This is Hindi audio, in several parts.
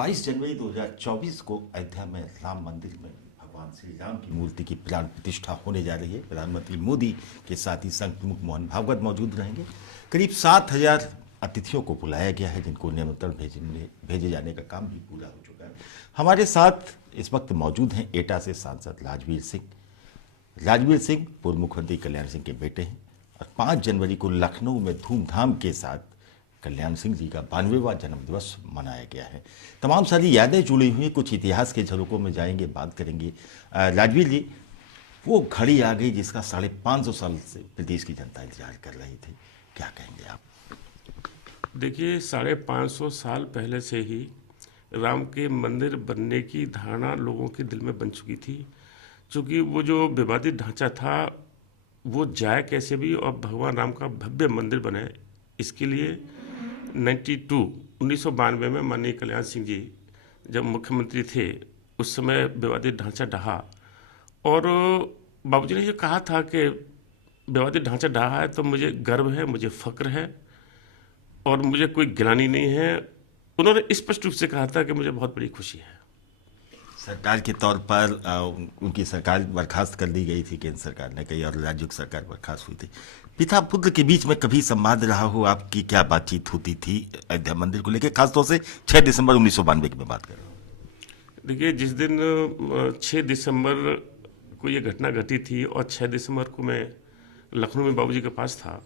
22 जनवरी 2024 को अयोध्या में राम मंदिर में भगवान श्री राम की मूर्ति की प्राण प्रतिष्ठा होने जा रही है। प्रधानमंत्री मोदी के साथ ही संघ प्रमुख मोहन भागवत मौजूद रहेंगे। करीब 7,000 अतिथियों को बुलाया गया है, जिनको निमंत्रण भेजे जाने का काम भी पूरा हो चुका है। हमारे साथ इस वक्त मौजूद हैं एटा से सांसद राजवीर सिंह। राजवीर सिंह पूर्व मुख्यमंत्री कल्याण सिंह के बेटे हैं और 5 जनवरी को लखनऊ में धूमधाम के साथ कल्याण सिंह जी का 92वां जन्मदिवस मनाया गया है। तमाम सारी यादें जुड़ी हुई, कुछ इतिहास के झलकों में जाएंगे, बात करेंगे। राजवीर जी, वो घड़ी आ गई जिसका 550 साल से प्रदेश की जनता इंतजार कर रही थी, क्या कहेंगे आप? देखिए, 550 साल पहले से ही राम के मंदिर बनने की धारणा लोगों के दिल में बन चुकी थी, क्योंकि वो जो विवादित ढांचा था वो जाए कैसे भी और भगवान राम का भव्य मंदिर बने, इसके लिए 1992 में माननीय कल्याण सिंह जी जब मुख्यमंत्री थे उस समय विवादित ढांचा ढहा और बाबूजी ने ये कहा था कि विवादित ढांचा ढहा है तो मुझे गर्व है, मुझे फक्र है और मुझे कोई गिलानी नहीं है। उन्होंने स्पष्ट रूप से कहा था कि मुझे बहुत बड़ी खुशी है। सरकार के तौर पर उनकी सरकार बर्खास्त कर दी गई थी, केंद्र सरकार ने कही, और राज्य की सरकार बर्खास्त हुई थी। पिता पुत्र के बीच में कभी संवाद रहा हो? आपकी क्या बातचीत होती थी अयोध्या मंदिर को लेकर, खासतौर से 6 दिसंबर 1992 की मैं बात कर रहा हूँ? देखिए, जिस दिन 6 दिसंबर को ये घटना घटी थी और 6 दिसंबर को मैं लखनऊ में बाबूजी के पास था,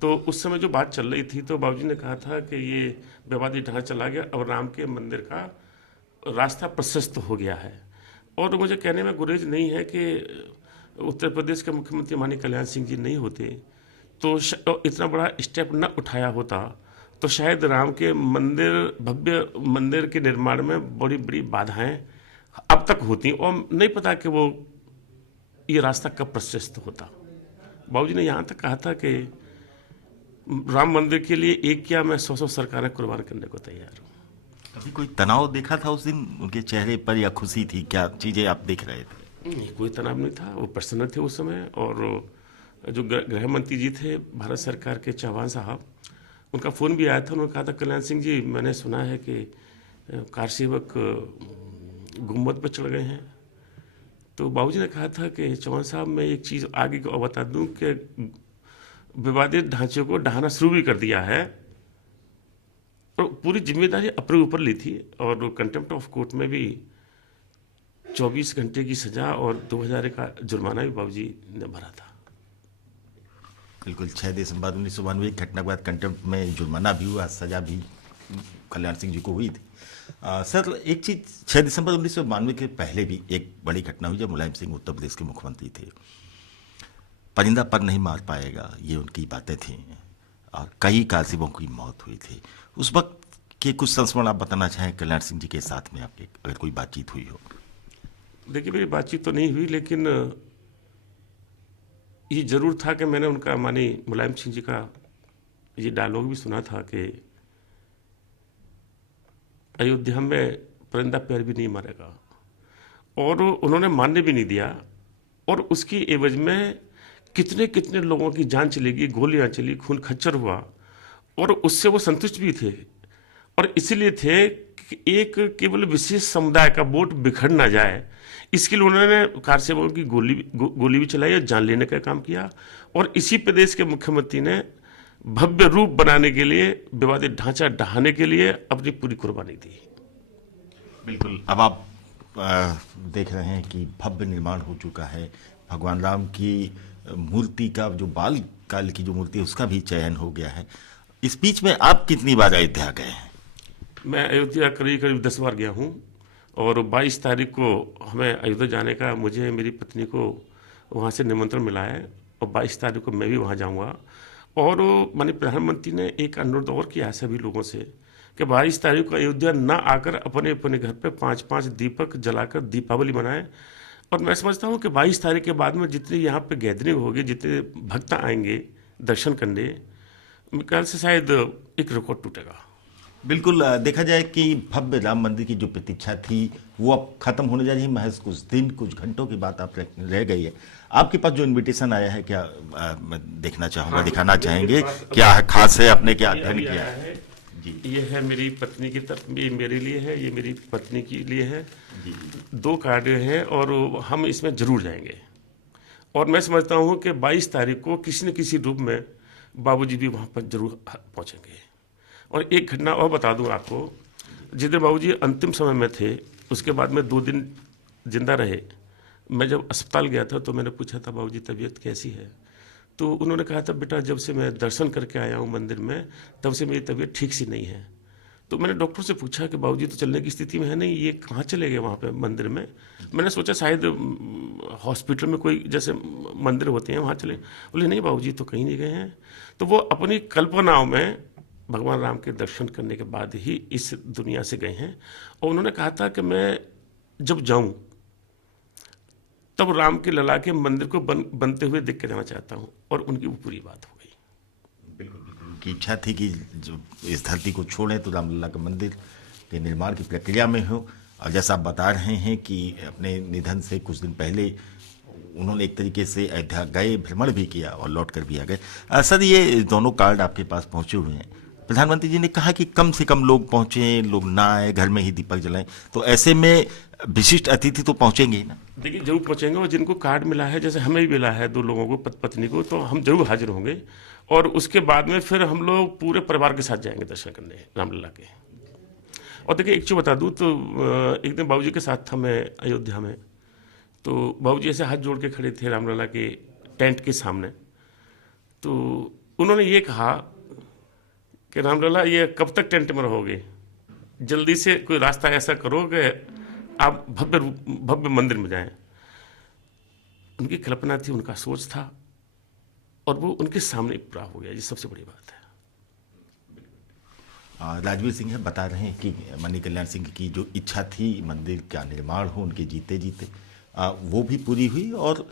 तो उस समय जो बात चल रही थी तो बाबूजी ने कहा था कि ये विवादित ढांचा चला गया, अब राम के मंदिर का रास्ता प्रशस्त हो गया है। और मुझे कहने में गुरेज नहीं है कि उत्तर प्रदेश के मुख्यमंत्री माननीय कल्याण सिंह जी नहीं होते तो इतना बड़ा स्टेप न उठाया होता तो शायद राम के मंदिर, भव्य मंदिर के निर्माण में बड़ी बड़ी बाधाएं अब तक होती और नहीं पता कि वो ये रास्ता कब प्रशस्त होता। बाबूजी ने यहाँ तक कहा था कि राम मंदिर के लिए एक क्या मैं 100 सरकारें कुर्बान करने को तैयार हूँ। कभी कोई तनाव देखा था उस दिन उनके चेहरे पर, या खुशी थी? क्या चीज़ें आप देख रहे थे? नहीं, कोई तनाव नहीं था, वो प्रसन्न थे उस समय। और जो गृह मंत्री जी थे भारत सरकार के, चौहान साहब, उनका फ़ोन भी आया था। उन्होंने कहा था, कल्याण सिंह जी, मैंने सुना है कि कार सेवक गुम्बद पर चढ़ गए हैं। तो बाबूजी ने कहा था कि चौहान साहब, मैं एक चीज़ आगे को बता दूं कि विवादित ढांचे को ढहाना शुरू भी कर दिया है और पूरी जिम्मेदारी अपने ऊपर ली थी और कंटेम्प्ट ऑफ कोर्ट में भी 24 घंटे की सजा और 2000 का जुर्माना भी बाबूजी ने भरा था। बिल्कुल, 6 दिसंबर 1992 की घटना के बाद कंटेम्प्ट में जुर्माना भी हुआ, सजा भी कल्याण सिंह जी को हुई थी। सर, एक चीज़, 6 दिसंबर 1992 के पहले भी एक बड़ी घटना हुई जब मुलायम सिंह उत्तर प्रदेश के मुख्यमंत्री थे। परिंदा पर नहीं मार पाएगा, ये उनकी बातें थीं और कई कासिबों की मौत हुई थी। उस वक्त के कुछ संस्मरण आप बताना चाहें कल्याण सिंह जी के साथ में आपके, अगर कोई बातचीत हुई हो? देखिए, मेरी बातचीत तो नहीं हुई, लेकिन ये जरूर था कि मैंने उनका, माननीय मुलायम सिंह जी का ये डायलॉग भी सुना था कि अयोध्या में परिंदा पैर भी नहीं मारेगा, और उन्होंने मानने भी नहीं दिया। और उसकी एवज में कितने कितने लोगों की जान चली गई, गोलियां चली, खून खच्चर हुआ, और उससे वो संतुष्ट भी थे। और इसीलिए थे कि एक केवल विशेष समुदाय का वोट बिखर ना जाए, इसके लिए उन्होंने कारसेवकों की गोली भी चलाई और जान लेने का काम किया। और इसी प्रदेश के मुख्यमंत्री ने भव्य रूप बनाने के लिए, विवादित ढांचा ढहाने के लिए अपनी पूरी कुर्बानी दी। बिल्कुल, अब आप देख रहे हैं कि भव्य निर्माण हो चुका है। भगवान राम की मूर्ति का, जो बाल काल की जो मूर्ति है, उसका भी चयन हो गया है। इस बीच में आप कितनी बार अयोध्या गए हैं? मैं अयोध्या करीब 10 बार गया हूँ और 22 तारीख को हमें अयोध्या जाने का, मुझे, मेरी पत्नी को वहाँ से निमंत्रण मिला है और 22 तारीख को मैं भी वहाँ जाऊँगा। और माननीय प्रधानमंत्री ने एक अनुरोध और किया है सभी लोगों से कि 22 तारीख को अयोध्या ना आकर अपने अपने घर पे 5-5 दीपक जलाकर दीपावली मनाएं। और मैं समझता हूँ कि 22 तारीख के बाद में जितनी यहाँ पे गैदरिंग होगी, जितने भक्त आएंगे दर्शन करने, मेरे ख्याल से शायद एक रिकॉर्ड टूटेगा। बिल्कुल, देखा जाए कि भव्य राम मंदिर की जो प्रतीक्षा थी वो अब खत्म होने जा रही है। महज कुछ दिन, कुछ घंटों की बात आप रह गई है। आपके पास जो इनविटेशन आया है, क्या मैं देखना चाहूँगा, दिखाना चाहेंगे? क्या खास है, आपने क्या अध्ययन किया है? जी ये है मेरी पत्नी की तरफ, ये मेरे लिए है, ये मेरी पत्नी के लिए है। जी 2 कार्ड हैं और हम इसमें जरूर जाएंगे। और मैं समझता हूँ कि 22 तारीख को किसी न किसी रूप में बाबूजी भी वहाँ पर जरूर पहुँचेंगे। और एक घटना और बता दूँ आपको, जिस दिन बाबूजी अंतिम समय में थे, उसके बाद में 2 दिन जिंदा रहे। मैं जब अस्पताल गया था तो मैंने पूछा था, बाबूजी तबीयत कैसी है? तो उन्होंने कहा था, बेटा जब से मैं दर्शन करके आया हूँ मंदिर में, तब से मेरी तबीयत ठीक सी नहीं है। तो मैंने डॉक्टर से पूछा कि बाबूजी तो चलने की स्थिति में है नहीं, ये कहाँ चले गए वहाँ पे मंदिर में? मैंने सोचा शायद हॉस्पिटल में कोई जैसे मंदिर होते हैं वहाँ चले। बोले नहीं बाबूजी तो कहीं नहीं गए हैं। तो वो अपनी कल्पनाओं में भगवान राम के दर्शन करने के बाद ही इस दुनिया से गए हैं। और उन्होंने कहा था कि मैं जब जाऊं तब राम के लला के मंदिर को बनते हुए देख के जाना चाहता हूं। और उनकी वो पूरी बात हो गई। बिल्कुल बिल्कुल उनकी इच्छा थी कि जो इस धरती को छोड़ें तो रामलला के मंदिर के निर्माण की प्रक्रिया में हो। और जैसा आप बता रहे हैं कि अपने निधन से कुछ दिन पहले उन्होंने एक तरीके से अयोध्या गए, भ्रमण भी किया और लौट कर भी आ गए। सर, ये दोनों कार्ड आपके पास पहुंचे हुए हैं। प्रधानमंत्री जी ने कहा कि कम से कम लोग पहुंचे, लोग ना आए, घर में ही दीपक जलाएं, तो ऐसे में विशिष्ट अतिथि तो पहुंचेंगे ही ना। देखिए जरूर पहुंचेंगे। और जिनको कार्ड मिला है, जैसे हमें भी मिला है 2 लोगों को, पत्नी को, तो हम जरूर हाजिर होंगे। और उसके बाद में फिर हम लोग पूरे परिवार के साथ जाएंगे दर्शन करने रामलला के। और देखिए एक चीज़ बता दूं तो एक दिन बाबूजी के साथ था मैं अयोध्या में। तो बाबूजी ऐसे हाथ जोड़ के खड़े थे रामलला के टेंट के सामने। तो उन्होंने ये कहा कि रामलला ये कब तक टेंट में रहोगे? जल्दी से कोई रास्ता ऐसा करो कि आप भव्य भव्य मंदिर में जाएं। उनकी कल्पना थी, उनका सोच था, और वो उनके सामने पूरा हो गया। ये सबसे बड़ी बात है। राजवीर सिंह है बता रहे हैं कि मनी कल्याण सिंह की जो इच्छा थी मंदिर का निर्माण हो उनके जीते जीते, वो भी पूरी हुई। और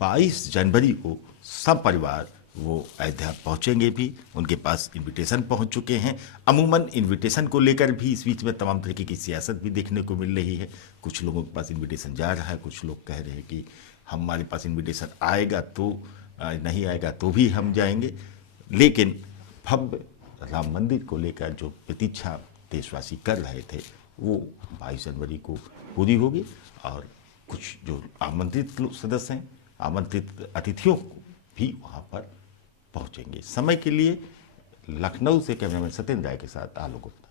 22 जनवरी को सब परिवार वो अयोध्या पहुंचेंगे भी। उनके पास इनविटेशन पहुंच चुके हैं। अमूमन इनविटेशन को लेकर भी इस बीच में तमाम तरीके की सियासत भी देखने को मिल रही है। कुछ लोगों के पास इनविटेशन जा रहा है, कुछ लोग कह रहे हैं कि हमारे पास इनविटेशन आएगा तो नहीं आएगा तो भी हम जाएंगे। लेकिन भव्य राम मंदिर को लेकर जो प्रतीक्षा देशवासी कर रहे थे वो 22 जनवरी को पूरी होगी। और कुछ जो आमंत्रित सदस्य हैं, आमंत्रित अतिथियों को भी वहाँ पर पहुँचेंगे। समय के लिए लखनऊ से कैमरामैन सत्येंद्र राय के साथ आलोक गुप्ता।